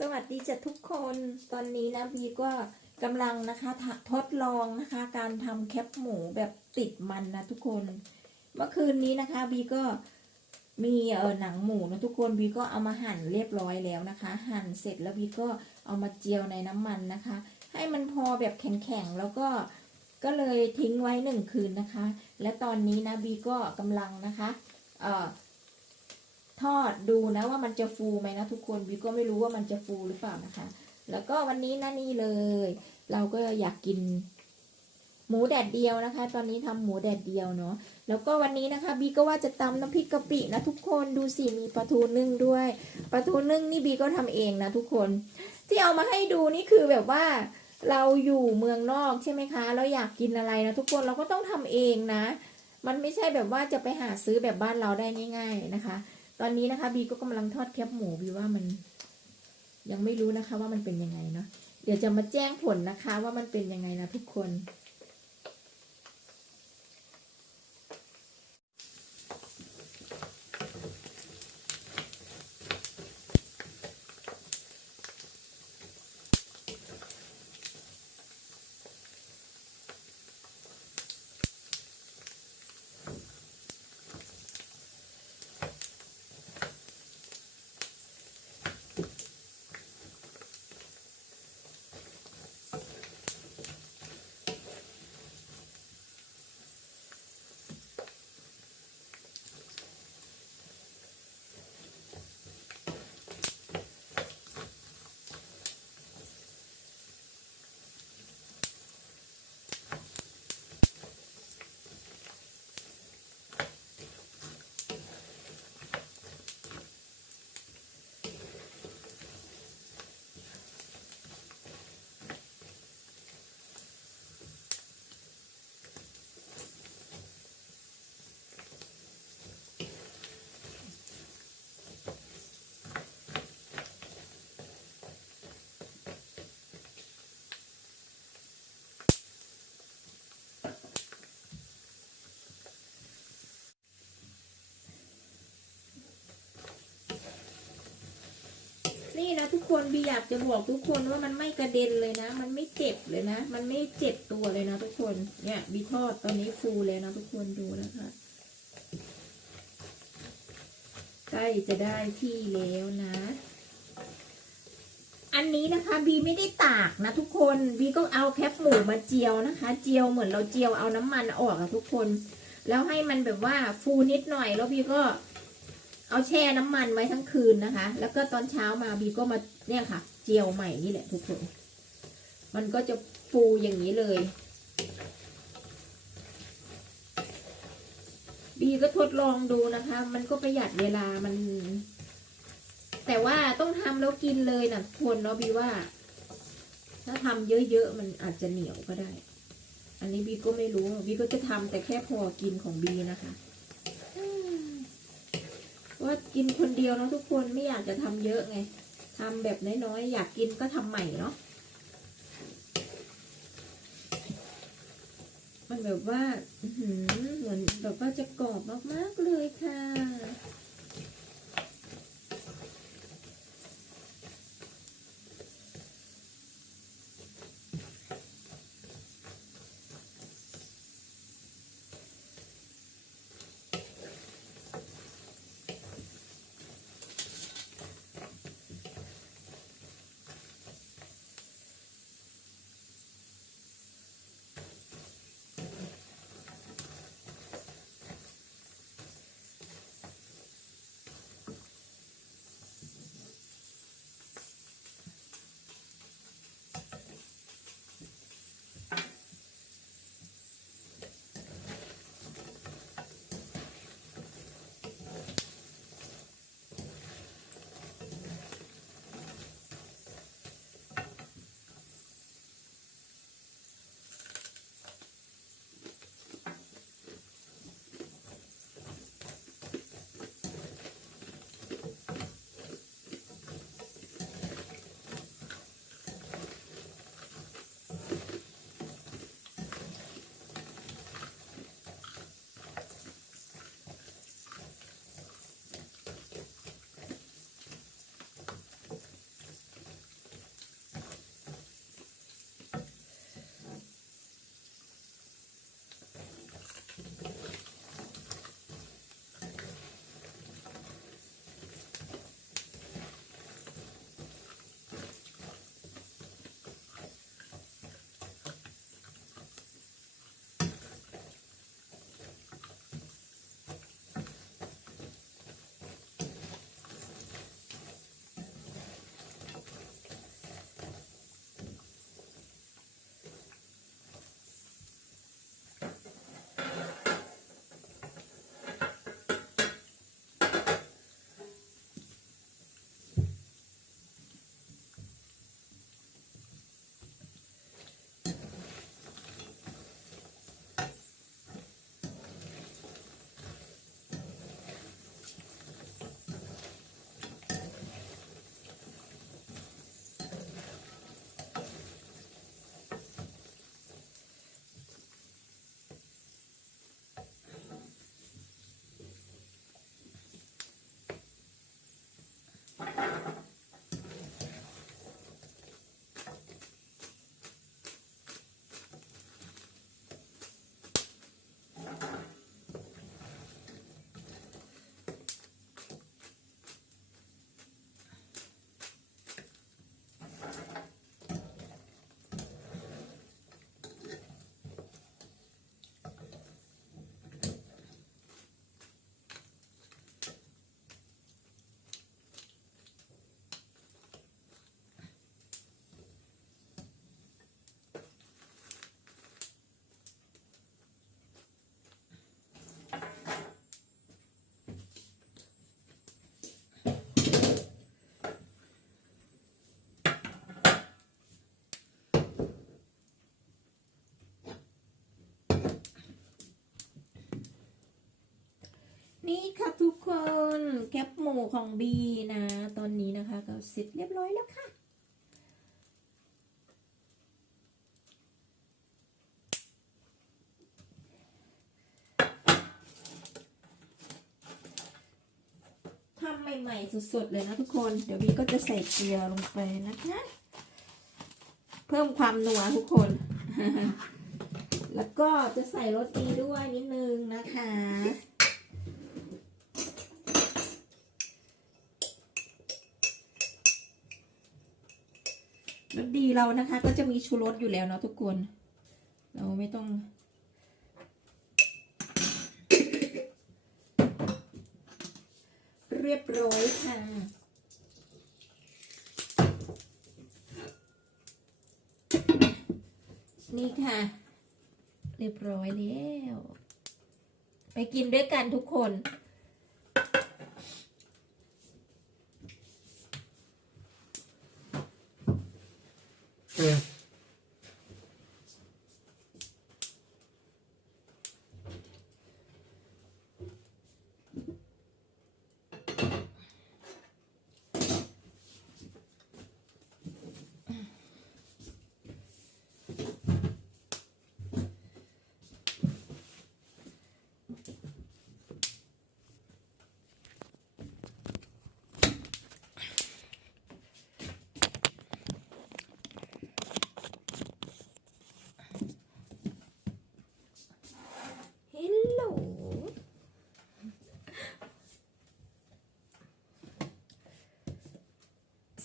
สวัสดีจ้ะทุกคนตอนนี้นะบีก็กำลังนะคะททดลองนะคะ การทำแคปหมูแบบติดมันนะทุกคน เมื่อคืนนี้นะคะบีก็มีเออหนังหมูนะทุกคนบีก็เอามาหั่นเรียบร้อยแล้วนะคะ หั่นเสร็จแล้วบีก็เอามาเจียวในน้ำมันนะคะ ให้มันพอแบบแข็งๆแล้วก็ก็เลยทิ้งไว้หนึ่งคืนนะคะ และตอนนี้นะบีก็กำลังนะคะเออ ทอดดูนะว่ามันจะฟูไหมนะทุกคนบีก็ไม่รู้ว่ามันจะฟูหรือเปล่านะคะ แล้วก็วันนี้นะนี่เลย เราก็อยากกิน หมูแดดเดียวนะคะ ตอนนี้ทำหมูแดดเดียวเนาะแล้วก็วันนี้นะคะบีก็ว่าจะตำน้ำพริกกะปินะทุกคนดูสิมีปลาทูนึ่งด้วยปลาทูนึ่งนี่บีก็ทำเองนะทุกคน ที่เอามาให้ดูนี่คือแบบว่าเราอยู่เมืองนอกใช่ไหมคะ เราอยากกินอะไรนะทุกคนเราก็ต้องทำเองนะ มันไม่ใช่แบบว่าจะไปหาซื้อแบบบ้านเราได้ง่าย ๆนะคะ ตอนนี้นะคะบีก็กำลังทอดแคบหมูบีว่ามัน ยังไม่รู้นะคะว่ามันเป็นยังไงเนาะเดี๋ยวจะมาแจ้งผลนะคะว่ามันเป็นยังไงนะทุกคน คนบีอยากจะบอกทุกคนว่ามันไม่กระเด็นเลยนะ มันไม่เจ็บเลยนะ มันไม่เจ็บตัวเลยนะทุกคน เนี่ยบีทอดตอนนี้ฟูเลยนะทุกคนดูนะคะใกล้จะได้ที่แล้วนะ อันนี้นะคะบีไม่ได้ตากนะทุกคนบีก็เอาแคปหมูมาเจียวนะคะ เจียวเหมือนเราเจียวเอาน้ำมันออกอะทุกคน แล้วให้มันแบบว่าฟูนิดหน่อยแล้วบีก็ เอาแช่น้ำมันไว้ทั้งคืนนะคะ แล้วก็ตอนเช้ามาบีก็มาเนี่ยค่ะ เจียวใหม่นี่แหละทุกคน มันก็จะฟูอย่างนี้เลย บีก็ทดลองดูนะคะ มันก็ประหยัดเวลามัน แต่ว่าต้องทำแล้วกินเลยนะทุกคนเนาะบีว่า ถ้าทำเยอะๆมันอาจจะเหนียวก็ได้ อันนี้บีก็ไม่รู้บีก็จะทำแต่แค่พอกินของบีนะคะ ว่ากินคนเดียวเนาะทุกคนไม่อยากจะทำเยอะไงทำแบบน้อยๆอยากกินก็ทำใหม่เนาะมันแบบว่าเหมือนแบบว่าจะกรอบมากๆเลยค่ะ นี่ค่ะทุกคนแคปหมูของบีนะ ตอนนี้นะคะก็เสร็จเรียบร้อยแล้วค่ะ ทำใหม่ๆสดๆเลยนะทุกคน เดี๋ยวบีก็จะใส่เกลือลงไปนะคะ เพิ่มความนัวทุกคน แล้วก็จะใส่รสดีด้วยนิดนึงนะคะ รสดีเรานะคะ ก็จะมีชูรสอยู่แล้วเนาะทุกคน เราไม่ต้อง เรียบร้อยค่ะนี่ค่ะ เรียบร้อยแล้ว ไปกินด้วยกันทุกคน ฮัลโหล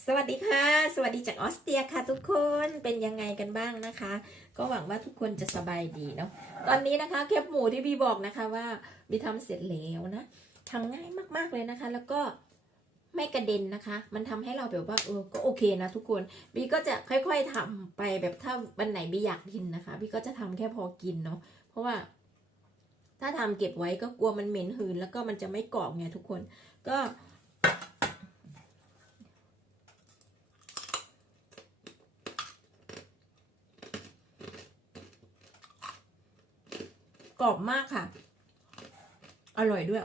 สวัสดีค่ะ สวัสดีจากออสเตรียค่ะทุกคนเป็นยังไงกันบ้างนะคะ ก็หวังว่าทุกคนจะสบายดีเนาะตอนนี้นะคะแคบหมูที่บีบอกนะคะว่าบีทำเสร็จแล้วนะทำง่ายมากๆเลยนะคะ แล้วก็ไม่กระเด็นนะคะ มันทำให้เราแบบว่าเออก็โอเคนะทุกคนบีก็จะค่อย ๆทำไปแบบถ้าวันไหนบีอยากกินนะคะบีก็จะทำแค่พอกินเนาะเพราะว่า ถ้าทำเก็บไว้ก็กลัวมันเหม็นหืนแล้วก็มันจะไม่กรอบไงทุกคน ก็ กรอบมากค่ะ อร่อยด้วย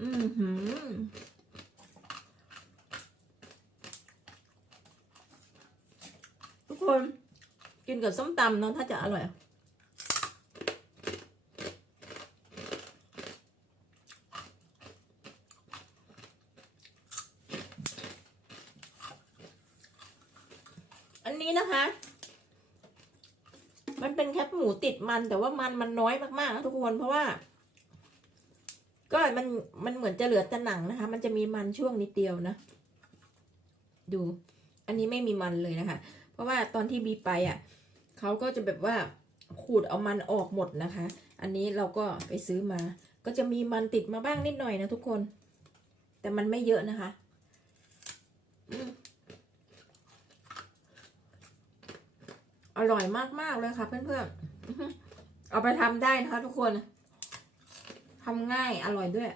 อือหือทุกคนกินกับส้มตำเนาะถ้าจะอร่อยอันนี้นะคะ มันเป็นแคปหมูติดมันแต่ว่ามันมันน้อยมากๆนะทุกคนเพราะว่า ก็มันมันเหมือนจะเหลือแต่หนังนะคะ มันจะมีมันช่วงนิดเดียวนะ ดู อันนี้ไม่มีมันเลยนะคะ เพราะว่าตอนที่บีไปอะเขาก็จะแบบว่าขูดเอามันออกหมดนะคะ อันนี้เราก็ไปซื้อมา ก็จะมีมันติดมาบ้างนิดหน่อยนะทุกคน แต่มันไม่เยอะนะคะอืม อร่อยมากๆเลยค่ะ เพื่อนๆ เอาไปทำได้นะคะทุกคนทำง่ายอร่อยด้วย